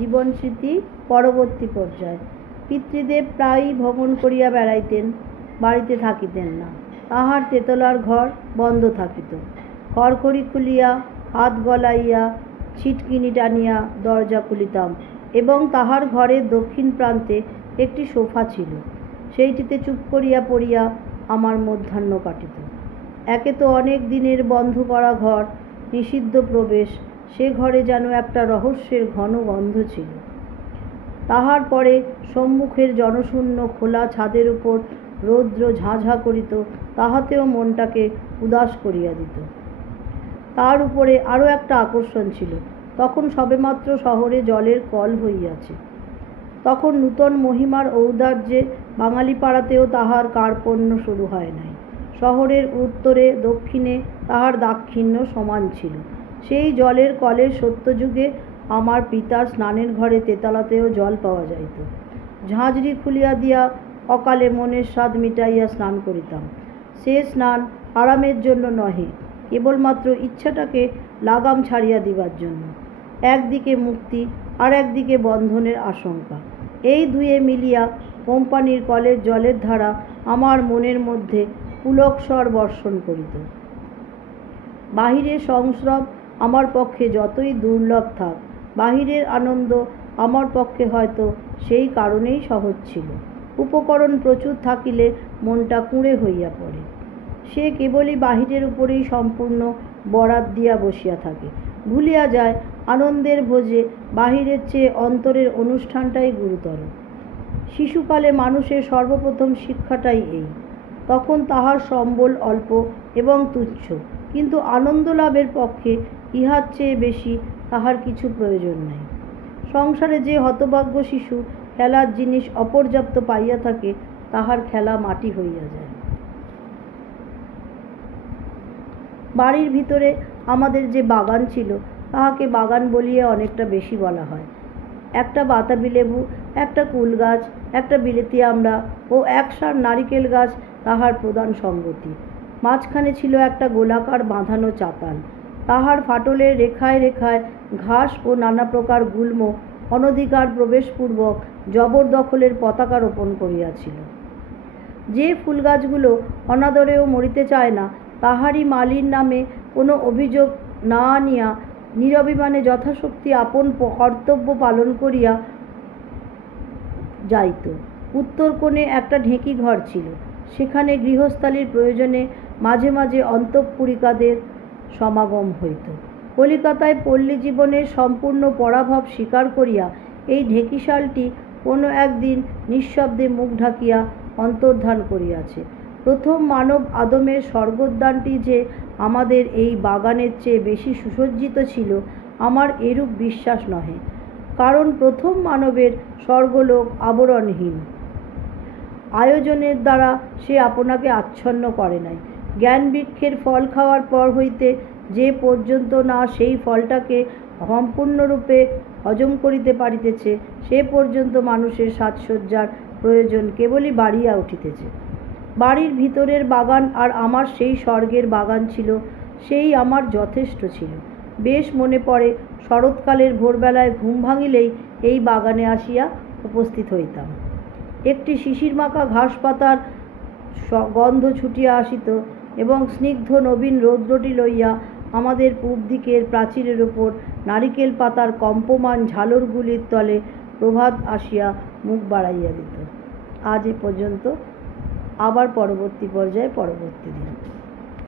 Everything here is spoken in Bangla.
জীবন স্মৃতি পরবর্তী পর্যায়। পিতৃদেব প্রায়ই ভ্রমণ করিয়া বেড়াইতেন, বাড়িতে থাকিতেন না। তাহার তেতলার ঘর বন্ধ থাকিত। খড়খড়ি খুলিয়া হাত গলাইয়া ছিটকিনি টানিয়া দরজা খুলিতাম এবং তাহার ঘরের দক্ষিণ প্রান্তে একটি সোফা ছিল, সেইটিতে চুপ করিয়া পড়িয়া আমার মধ্যাহ্ন কাটিত। একে তো অনেক দিনের বন্ধ করা ঘর, নিষিদ্ধ প্রবেশ, সে ঘরে যেন একটা রহস্যের ঘন গন্ধ ছিল। তাহার পরে সম্মুখের জনশূন্য খোলা ছাদের উপর রৌদ্র ঝাঁঝা করিত, তাহাতেও মনটাকে উদাস করিয়া দিত। তার উপরে আরও একটা আকর্ষণ ছিল, তখন সবেমাত্র শহরে জলের কল হইয়াছে। তখন নূতন মহিমার ঔদার্যে বাঙালি পাড়াতেও তাহার কার্পণ্য শুরু হয় নাই। শহরের উত্তরে দক্ষিণে তাহার দাক্ষিণ্য সমান ছিল। সেই জলের কলের সত্যযুগে আমার পিতার স্নানের ঘরে তেতলাতেও জল পাওয়া যাইত। ঝাঁঝরি খুলিয়া দিয়া অকালে মনের স্বাদ মিটাইয়া স্নান করিতাম। সে স্নান আরামের জন্য নহে, কেবলমাত্র ইচ্ছাটাকে লাগাম ছাড়িয়া দিবার জন্য। একদিকে মুক্তি, আর একদিকে বন্ধনের আশঙ্কা, এই দুয়ে মিলিয়া কোম্পানির কলের জলের ধারা আমার মনের মধ্যে পুলকস্বর বর্ষণ করিত। বাহিরের সংস্রব আমার পক্ষে যতই দুর্লভ থাক, বাহিরের আনন্দ আমার পক্ষে হয়তো সেই কারণেই সহজ ছিল। উপকরণ প্রচুর থাকিলে মনটা কুঁড়ে হইয়া পড়ে। সে কেবলই বাহিরের উপরেই সম্পূর্ণ বরাত দিয়া বসিয়া থাকে, ভুলিয়া যায় আনন্দের ভোজে বাহিরের চেয়ে অন্তরের অনুষ্ঠানটাই গুরুতর। শিশুকালে মানুষের সর্বপ্রথম শিক্ষাটাই এই। তখন তাহার সম্বল অল্প এবং তুচ্ছ, কিন্তু আনন্দ লাভের পক্ষে ইহার চেয়ে বেশি তাহার কিছু প্রয়োজন নাই। সংসারে যে হতভাগ্য শিশু খেলার জিনিস অপর্যাপ্ত পাইয়া থাকে, তাহার খেলা মাটি হইয়া যায়। বাড়ির ভিতরে আমাদের যে বাগান ছিল, তাহাকে বাগান বলিয়া অনেকটা বেশি বলা হয়। একটা বাতাবি লেবু, একটা কুল গাছ, একটা বিলেতি আমড়া ও একসার নারিকেল গাছ তাহার প্রধান সঙ্গতি। মাঝখানে ছিল একটা গোলাকার বাঁধানো চাতাল, তাহার ফাটলের রেখায় রেখায় ঘাস ও নানা প্রকার গুল্ম অনধিকার প্রবেশপূর্বক জবরদখলের পতাকা রোপণ করিয়াছিল। যে ফুল গাছগুলো অনাদরেও মরিতে চায় না, তাহারই মালির নামে কোনো অভিযোগ না আনিয়া নিরভিমানে যথাশক্তি আপন কর্তব্য পালন করিয়া যাইত। উত্তর কোণে একটা ঢেঁকি ঘর ছিল, সেখানে গৃহস্থালির প্রয়োজনে মাঝে মাঝে অন্তঃপুরিকাদের সমাগম হইত। কলিকাতায় পল্লী জীবনের সম্পূর্ণ পরাভব স্বীকার করিয়া এই ঢেঁকিশালটি কোনো একদিন নিঃশব্দে মুখ ঢাকিয়া অন্তর্ধান করিয়াছে। প্রথম মানব আদমের স্বর্গোদ্যানটি যে আমাদের এই বাগানের চেয়ে বেশি সুসজ্জিত ছিল, আমার এরূপ বিশ্বাস নহে, কারণ প্রথম মানবের স্বর্গলোক আবরণহীন। আয়োজনের দ্বারা সে আপনাকে আচ্ছন্ন করে নাই। জ্ঞান বৃক্ষের ফল খাওয়ার পর হইতে যে পর্যন্ত না সেই ফলটাকে সম্পূর্ণরূপে হজম করিতে পারিতেছে, সে পর্যন্ত মানুষের সাজসজ্জার প্রয়োজন কেবলই বাড়িয়া উঠিতেছে। বাড়ির ভিতরের বাগান আর আমার সেই স্বর্গের বাগান ছিল, সেই আমার যথেষ্ট ছিল। বেশ মনে পড়ে, শরৎকালের ভোরবেলায় ঘুম ভাঙিলেই এই বাগানে আসিয়া উপস্থিত হইতাম। একটি শিশির মাখা ঘাস পাতার গন্ধ ছুটিয়া আসিত এবং স্নিগ্ধ নবীন রৌদ্রটি লইয়া আমাদের পূব দিকের প্রাচীরের উপর নারিকেল পাতার কম্পমান ঝালরগুলির তলে প্রভাত আসিয়া মুখ বাড়াইয়া দিত। আজ এ পর্যন্ত, আবার পরবর্তী পর্যায়ে পরবর্তী দিন।